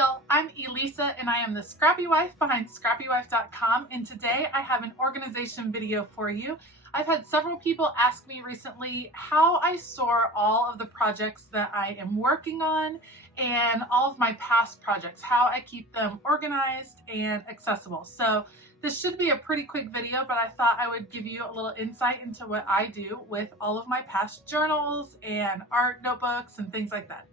y'all, I'm Elisa and I am the Scrappy Wife behind scrappywife.com, and today I have an organization video for you. I've had several people ask me recently how I store all of the projects that I am working on and all of my past projects, how I keep them organized and accessible. So this should be a pretty quick video, but I thought I would give you a little insight into what I do with all of my past journals and art notebooks and things like that.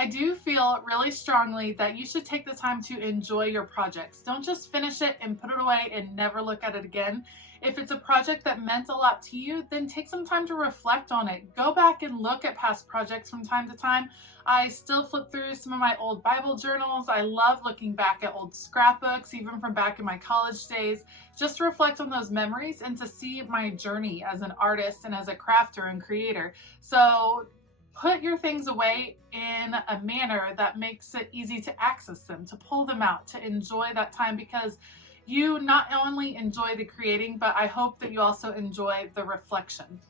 I do feel really strongly that you should take the time to enjoy your projects. Don't just finish it and put it away and never look at it again. If it's a project that meant a lot to you, then take some time to reflect on it. Go back and look at past projects from time to time. I still flip through some of my old Bible journals. I love looking back at old scrapbooks, even from back in my college days, just to reflect on those memories and to see my journey as an artist and as a crafter and creator. So put your things away in a manner that makes it easy to access them, to pull them out, to enjoy that time, because you not only enjoy the creating, but I hope that you also enjoy the reflection.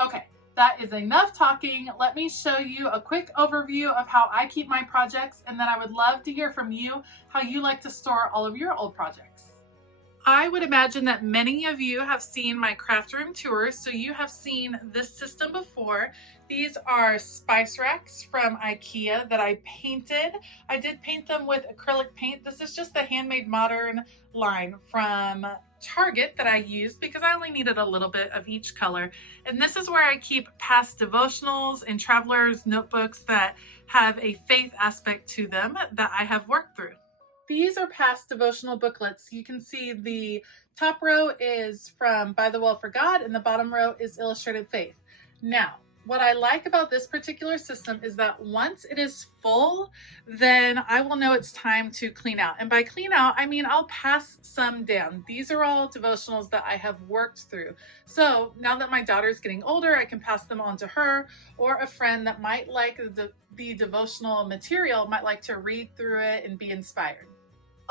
Okay, that is enough talking. Let me show you a quick overview of how I keep my projects, and then I would love to hear from you how you like to store all of your old projects. I would imagine that many of you have seen my craft room tours, so you have seen this system before. These are spice racks from IKEA that I painted. I did paint them with acrylic paint. This is just the Handmade Modern line from Target that I used because I only needed a little bit of each color. And this is where I keep past devotionals and traveler's notebooks that have a faith aspect to them that I have worked through. These are past devotional booklets. You can see the top row is from By the Will for God and the bottom row is Illustrated Faith. Now, what I like about this particular system is that once it is full, then I will know it's time to clean out. And by clean out, I mean I'll pass some down. These are all devotionals that I have worked through. So now that my daughter's getting older, I can pass them on to her, or a friend that might like the devotional material, might like to read through it and be inspired.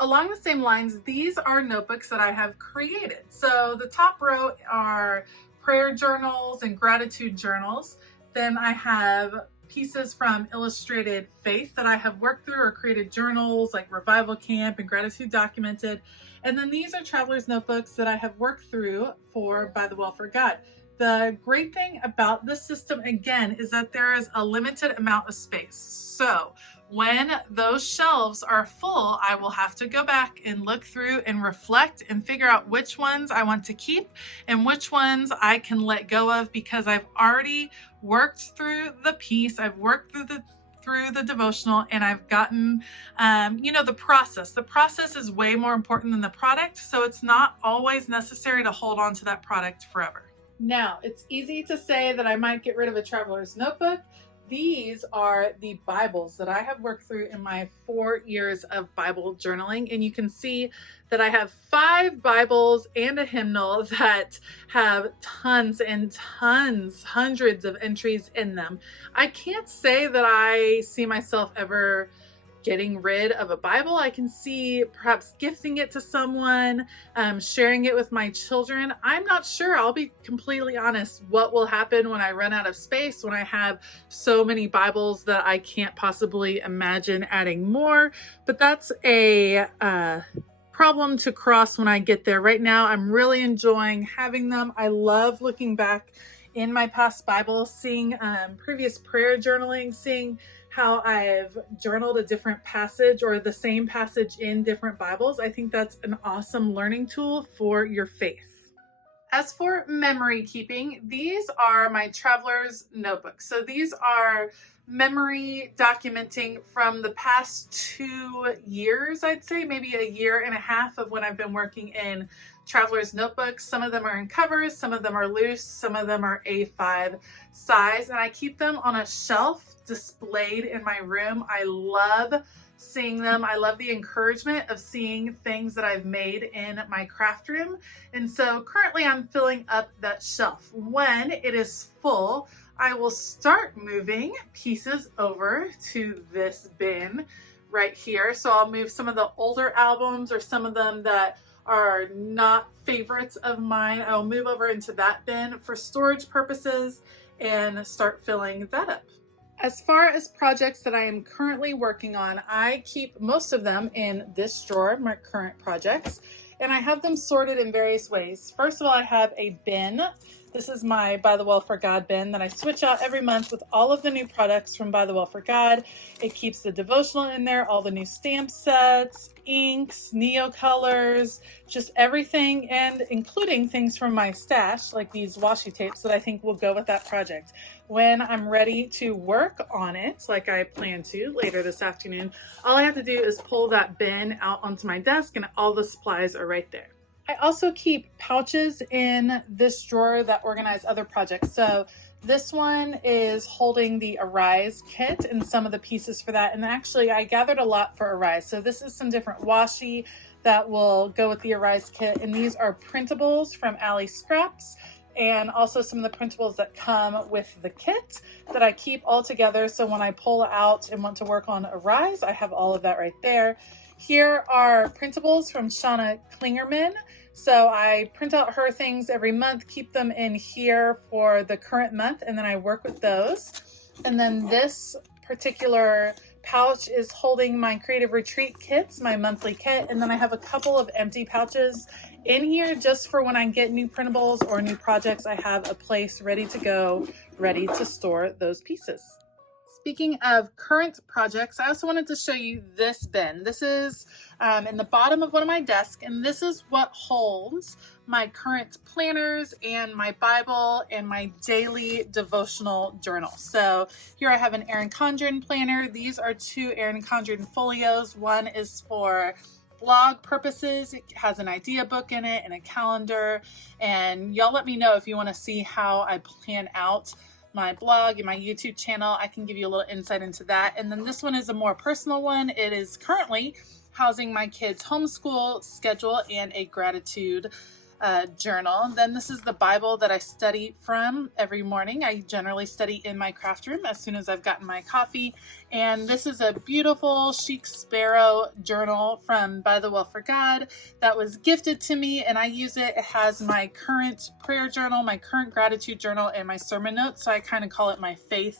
Along the same lines, these are notebooks that I have created. So the top row are prayer journals and gratitude journals. Then I have pieces from Illustrated Faith that I have worked through or created journals like Revival Camp and Gratitude Documented. And then these are traveler's notebooks that I have worked through for By the Will for God. The great thing about this system, again, is that there is a limited amount of space. So when those shelves are full, I will have to go back and look through and reflect and figure out which ones I want to keep and which ones I can let go of, because I've already worked through the piece, I've worked through the devotional, and I've gotten, the process. The process is way more important than the product, so it's not always necessary to hold on to that product forever. Now, it's easy to say that I might get rid of a traveler's notebook. These are the Bibles that I have worked through in my 4 years of Bible journaling. And you can see that I have 5 Bibles and a hymnal that have tons and tons, hundreds of entries in them. I can't say that I see myself ever getting rid of a Bible. I can see perhaps gifting it to someone, sharing it with my children. I'm not sure, I'll be completely honest, what will happen when I run out of space, when I have so many Bibles that I can't possibly imagine adding more. But that's a problem to cross when I get there. Right now, I'm really enjoying having them. I love looking back in my past Bible, seeing previous prayer journaling, seeing how I've journaled a different passage or the same passage in different Bibles. I think that's an awesome learning tool for your faith. As for memory keeping, these are my traveler's notebooks. So these are memory documenting from the past 2 years, I'd say, maybe a year and a half of when I've been working in traveler's notebooks. Some of them are in covers, some of them are loose, some of them are A5 size, and I keep them on a shelf displayed in my room. I love seeing them. I love the encouragement of seeing things that I've made in my craft room. And so currently I'm filling up that shelf. When it is full, I will start moving pieces over to this bin right here. So I'll move some of the older albums or some of them that are not favorites of mine. I'll move over into that bin for storage purposes and start filling that up. As far as projects that I am currently working on, I keep most of them in this drawer, my current projects, and I have them sorted in various ways. First of all, I have a bin. This is my By the Well for God bin that I switch out every month with all of the new products from By the Well for God. It keeps the devotional in there, all the new stamp sets, inks, neo colors, just everything, and including things from my stash, like these washi tapes that I think will go with that project. When I'm ready to work on it, like I plan to later this afternoon, all I have to do is pull that bin out onto my desk and all the supplies are right there. I also keep pouches in this drawer that organize other projects. So this one is holding the Arise kit and some of the pieces for that. And actually I gathered a lot for Arise. So this is some different washi that will go with the Arise kit. And these are printables from Ali Scraps, and also some of the printables that come with the kit that I keep all together. So when I pull out and want to work on Arise, I have all of that right there. Here are printables from Shauna Klingerman. So I print out her things every month, keep them in here for the current month, and then I work with those. And then this particular pouch is holding my Creative Retreat kits, my monthly kit. And then I have a couple of empty pouches in here just for when I get new printables or new projects. I have a place ready to go, ready to store those pieces. Speaking of current projects, I also wanted to show you this bin. This is in the bottom of one of my desks, and this is what holds my current planners and my Bible and my daily devotional journal. So here I have an Erin Condren planner. These are two Erin Condren folios. One is for blog purposes. It has an idea book in it and a calendar. And y'all let me know if you want to see how I plan out my blog and my YouTube channel. I can give you a little insight into that. And then this one is a more personal one. It is currently housing my kids' homeschool schedule and a gratitude journal. Then this is the Bible that I study from every morning. I generally study in my craft room as soon as I've gotten my coffee. And this is a beautiful chic sparrow journal from By the Well for God that was gifted to me, and I use it. It has my current prayer journal, my current gratitude journal, and my sermon notes. So I kind of call it my faith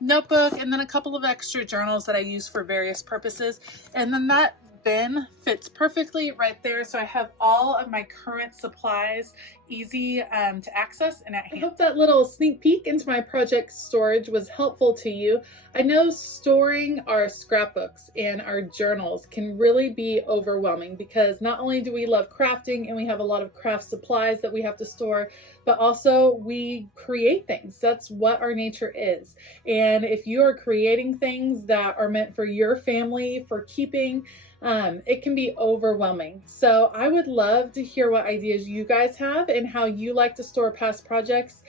notebook, and then a couple of extra journals that I use for various purposes. And then that bin fits perfectly right there. So I have all of my current supplies easy to access and at hand. I hope that little sneak peek into my project storage was helpful to you. I know storing our scrapbooks and our journals can really be overwhelming because not only do we love crafting and we have a lot of craft supplies that we have to store, but also we create things. That's what our nature is. And if you are creating things that are meant for your family, for keeping, it can be overwhelming. So I would love to hear what ideas you guys have and how you like to store past projects.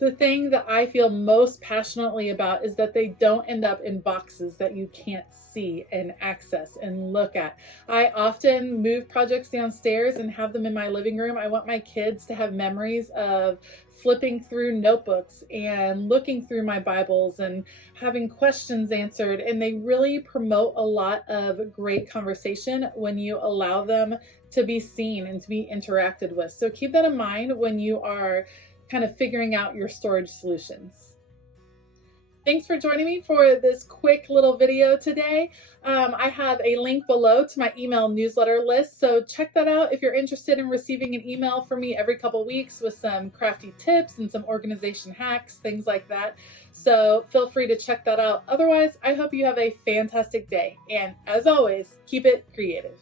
The thing that I feel most passionately about is that they don't end up in boxes that you can't see and access and look at. I often move projects downstairs and have them in my living room. I want my kids to have memories of flipping through notebooks and looking through my Bibles and having questions answered. And they really promote a lot of great conversation when you allow them to be seen and to be interacted with. So keep that in mind when you are kind of figuring out your storage solutions. Thanks for joining me for this quick little video today. I have a link below to my email newsletter list, so check that out if you're interested in receiving an email from me every couple weeks with some crafty tips and some organization hacks, things like that. So feel free to check that out. Otherwise, I hope you have a fantastic day, and as always, keep it creative.